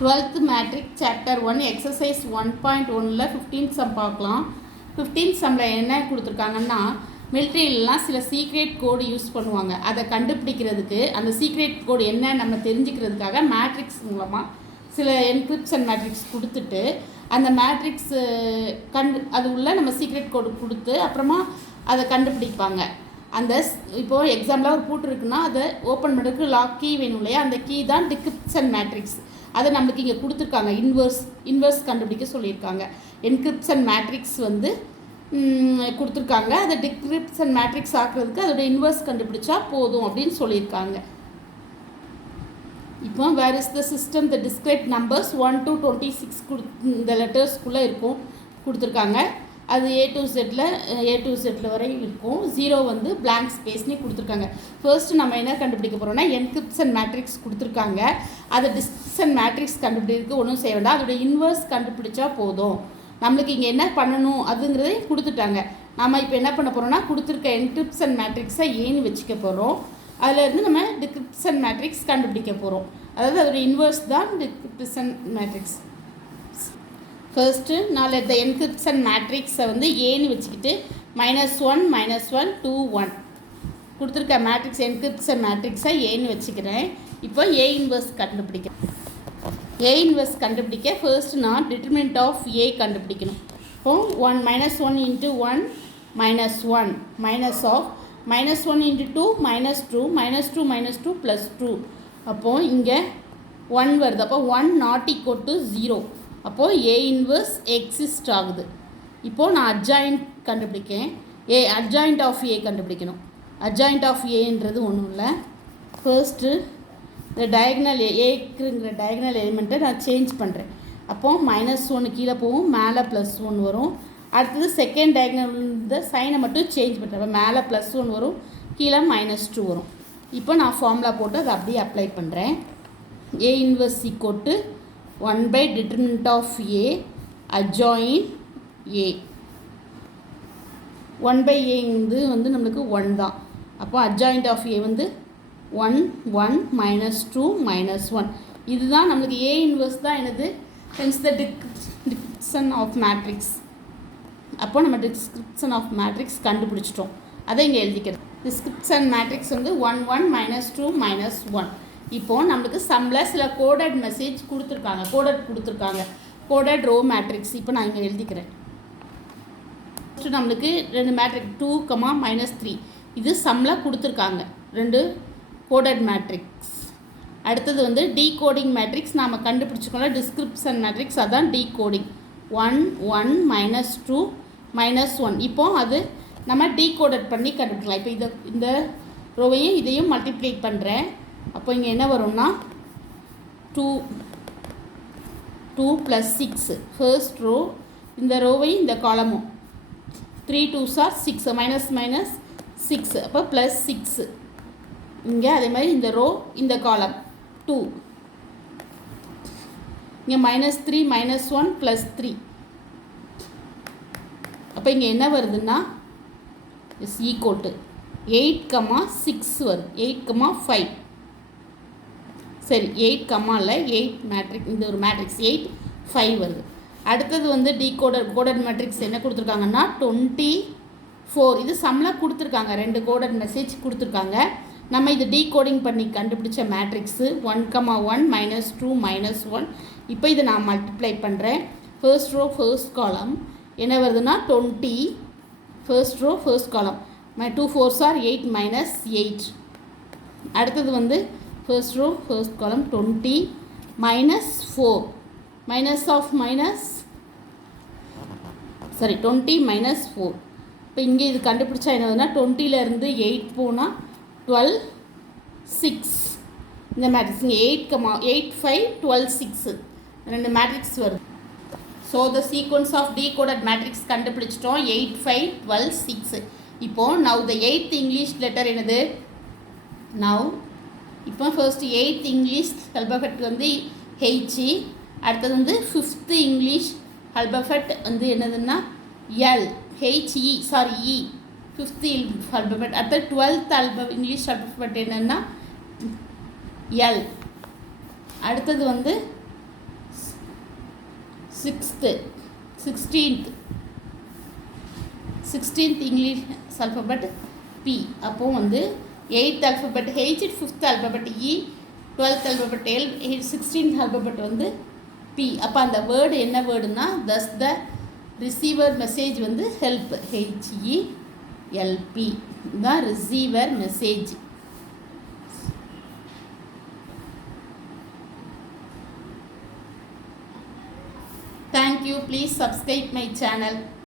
12th matrix chapter 1 exercise 1.1ல் 15th sum பார்க்கலாம். 15th சம்மில் என்ன கொடுத்துருக்காங்கன்னா, மிலிட்ரியிலலாம் சில சீக்ரெட் கோடு யூஸ் பண்ணுவாங்க. அதை கண்டுபிடிக்கிறதுக்கு அந்த சீக்ரெட் கோடு என்ன நம்ம தெரிஞ்சுக்கிறதுக்காக மேட்ரிக்ஸ் மூலமாக சில என்கிரிப்ஷன் மேட்ரிக்ஸ் கொடுத்துட்டு அந்த மேட்ரிக்ஸ் அது உள்ள நம்ம சீக்ரெட் கோடு கொடுத்து அப்புறமா அதை கண்டுபிடிப்பாங்க. அந்த இப்போது எக்ஸாம்பிளாக ஒரு பூட்டு இருக்குன்னா அதை ஓப்பன் பண்ணுறதுக்கு லாக் கீ வேணும் இல்லையா, அந்த கீ தான் டிகிரிப்ஷன் மேட்ரிக்ஸ். அதை நம்மளுக்கு இங்கே கொடுத்துருக்காங்க. இன்வர்ஸ் கண்டுபிடிக்க சொல்லியிருக்காங்க. என்கிரிப்ஷன் மேட்ரிக்ஸ் வந்து கொடுத்துருக்காங்க. அதை டிகிரிப்ஷன் மேட்ரிக்ஸ் ஆக்குறதுக்கு அதோட இன்வர்ஸ் கண்டுபிடிச்சா போதும் அப்படின்னு சொல்லியிருக்காங்க. இப்போ where is the system the describe numbers 1 to 26 இந்த லெட்டர்ஸ்குள்ளே இருக்கும் கொடுத்துருக்காங்க. அது ஏ டு Z வரை இருக்கும். 0 வந்து பிளாங்க் ஸ்பேஸ்னே கொடுத்துருக்காங்க. ஃபர்ஸ்ட்டு நம்ம என்ன கண்டுபிடிக்க போகிறோம்னா, என்கிரிப்ஷன் மேட்ரிக்ஸ் கொடுத்துருக்காங்க. அதை டிஸ்கிரிப்ஷன் மேட்ரிக்ஸ் கண்டுபிடிக்கிறதுக்கு ஒன்றும் செய்ய வேண்டாம், அதோட இன்வர்ஸ் கண்டுபிடிச்சா போதும். நம்மளுக்கு இங்கே என்ன பண்ணணும் அதுங்கிறதே கொடுத்துட்டாங்க. நம்ம இப்போ என்ன பண்ண போகிறோம்னா, கொடுத்துருக்க என்கிரிப்ஷன் மேட்ரிக்ஸை ஏன்னு வச்சுக்க போகிறோம். அதிலேருந்து நம்ம டிகிரிப்ஷன் மேட்ரிக்ஸ் கண்டுபிடிக்க போகிறோம். அதாவது அதோட இன்வர்ஸ் தான் டிகிரிப்ஷன் மேட்ரிக்ஸ். ஃபர்ஸ்ட்டு நான் இந்த என்கிரிப்ஷன் மேட்ரிக்ஸை வந்து ஏன்னு வச்சுக்கிட்டு -1 -1 2 1 கொடுத்துருக்க மேட்ரிக்ஸ் என்கிரிப்ஷன் மேட்ரிக்ஸை ஏன்னு வச்சுக்கிறேன். இப்போ ஏ இன்வர்ஸ் கண்டுபிடிக்க ஃபர்ஸ்ட்டு நான் டிட்டர்மினன்ட் ஆஃப் ஏ கண்டுபிடிக்கணும். இப்போது 1 -1 × 1 -1 மைனஸ் ஆஃப் -1 × 2 -2 -2 -2 +2. அப்போது இங்கே 1 வருது. அப்போ 1 ≠ 0. அப்போது ஏ இன்வர்ஸ் எக்ஸிஸ்ட் ஆகுது. இப்போது நான் அட்ஜாயிண்ட் கண்டுபிடிக்கேன். அட்ஜாயிண்ட் ஆஃப் ஏ கண்டுபிடிக்கணும். அட்ஜாயிண்ட் ஆஃப் ஏன்றது ஒன்றும் இல்லை. ஃபர்ஸ்ட்டு இந்த டயக்னல் ஏக்குங்கிற டயக்னல் எலிமெண்ட்டை நான் சேஞ்ச் பண்ணுறேன். அப்போது -1 கீழே போகும், மேலே +1 வரும். அடுத்தது செகண்ட் டயக்னல் இந்த சைனை மட்டும் சேஞ்ச் பண்ணுறேன். அப்போ மேலே +1 வரும், கீழே -2 வரும். இப்போ நான் ஃபார்முலா போட்டு அதை அப்படியே அப்ளை பண்ணுறேன். A inverse = 1/determinant of A adjoin A. 1/A வந்து நம்மளுக்கு 1 தான். அப்போ adjoint of A வந்து 1 1 -2 -1. இதுதான் நம்மளுக்கு A இன்வர்ஸ் தான் என்னது, hence the description of matrix. அப்போ நம்ம description of matrix கண்டுபிடிச்சிட்டோம். அதை இங்கே எழுதிக்கிறோம். description matrix வந்து 1 1 -2 -1. இப்போது நம்மளுக்கு சம்மில் சில கோடட் மெசேஜ் கொடுத்துருக்காங்க. கோடட் ரோ மேட்ரிக்ஸ் இப்போ நான் இங்கே எழுதிக்கிறேன். ஃபஸ்ட்டு நம்மளுக்கு 2 மேட்ரிக்ஸ் 2, -3 இது சம்மில் கொடுத்துருக்காங்க, 2 கோடட் மேட்ரிக்ஸ். அடுத்தது வந்து டீகோடிங் மேட்ரிக்ஸ் நாம் கண்டுபிடிச்சிக்கோங்களா, டிஸ்கிரிப்ஷன் மேட்ரிக்ஸ் அதான் டீகோடிங். 1 1 -2 -1. இப்போது அது நம்ம டீகோடட் பண்ணி கண்டுபிடிக்கலாம். இப்போ இந்த ரோவையும் இதையும் மல்டிப்ளை பண்ணுறேன். அப்போ இங்கே என்ன வரும்னா 2 + 6 ஃபர்ஸ்ட் ரோ, இந்த ரோவையும் இந்த காலமும் 3 2s are 6 -6. அப்போ +6 இங்கே. அதே மாதிரி இந்த ரோ இந்த காலம் 2 இங்கே -3 -1 +3. அப்போ இங்கே என்ன வருதுன்னா இஸ் ஈக்குவல் டு 8 6 வருது, 8 5. சரி, 8 இல்லை 8 மேட்ரிக்ஸ், இந்த ஒரு மேட்ரிக்ஸ் 8 5 வருது. அடுத்தது வந்து கோடட் மேட்ரிக்ஸ் என்ன கொடுத்துருக்காங்கன்னா 24. இது சம்மில் கொடுத்துருக்காங்க, 2 கோடட் மெசேஜ் கொடுத்துருக்காங்க. நம்ம இது டீகோடிங் பண்ணி கண்டுபிடிச்ச மேட்ரிக்ஸு 1 1 -2 -1. இப்போ இதை நான் மல்டிப்ளை பண்ணுறேன். ஃபர்ஸ்ட் ரோ ஃபர்ஸ்ட் காலம் என்ன வருதுன்னா 20. First row first column 2 4s are 8 -8. அடுத்தது வந்து ஃபர்ஸ்ட் ரோ ஃபர்ஸ்ட் காலம் 20 -4 20 -4. இப்போ இங்கே இது கண்டுபிடிச்சா என்ன வருதுன்னா 20லேருந்து 8 போனால் 12 6. இந்த மேட்ரிக்ஸ் இங்கே 8 5 12 6 2 மேட்ரிக்ஸ் வருது. So the sequence of decoded matrix கண்டுபிடிச்சிட்டோம் 8 5 12 6. இப்போது now the 8th English letter என்னது, இப்போ ஃபர்ஸ்ட் 8th இங்கிலீஷ் ஆல்பபெட் வந்து H. அடுத்தது வந்து 5th இங்கிலீஷ் ஆல்பபெட் வந்து என்னதுன்னா L HE 5th ஆல்பபெட். அடுத்தது 12th இங்கிலீஷ் ஆல்பபெட் என்னன்னா L. அடுத்தது வந்து சிக்ஸ்டீன்த் இங்கிலீஷ் ஆல்ஃபபெட் பி. அப்போ வந்து 8th alphabet H, 5th alphabet E, 12th alphabet L, 16th alphabet வந்து பி. அப்போ அந்த வேர்டு என்ன வேர்டுனா தஸ் த ரிசீவர் மெசேஜ் வந்து ஹெல்ப், HELP தான் receiver message. Thank you. Please subscribe my channel.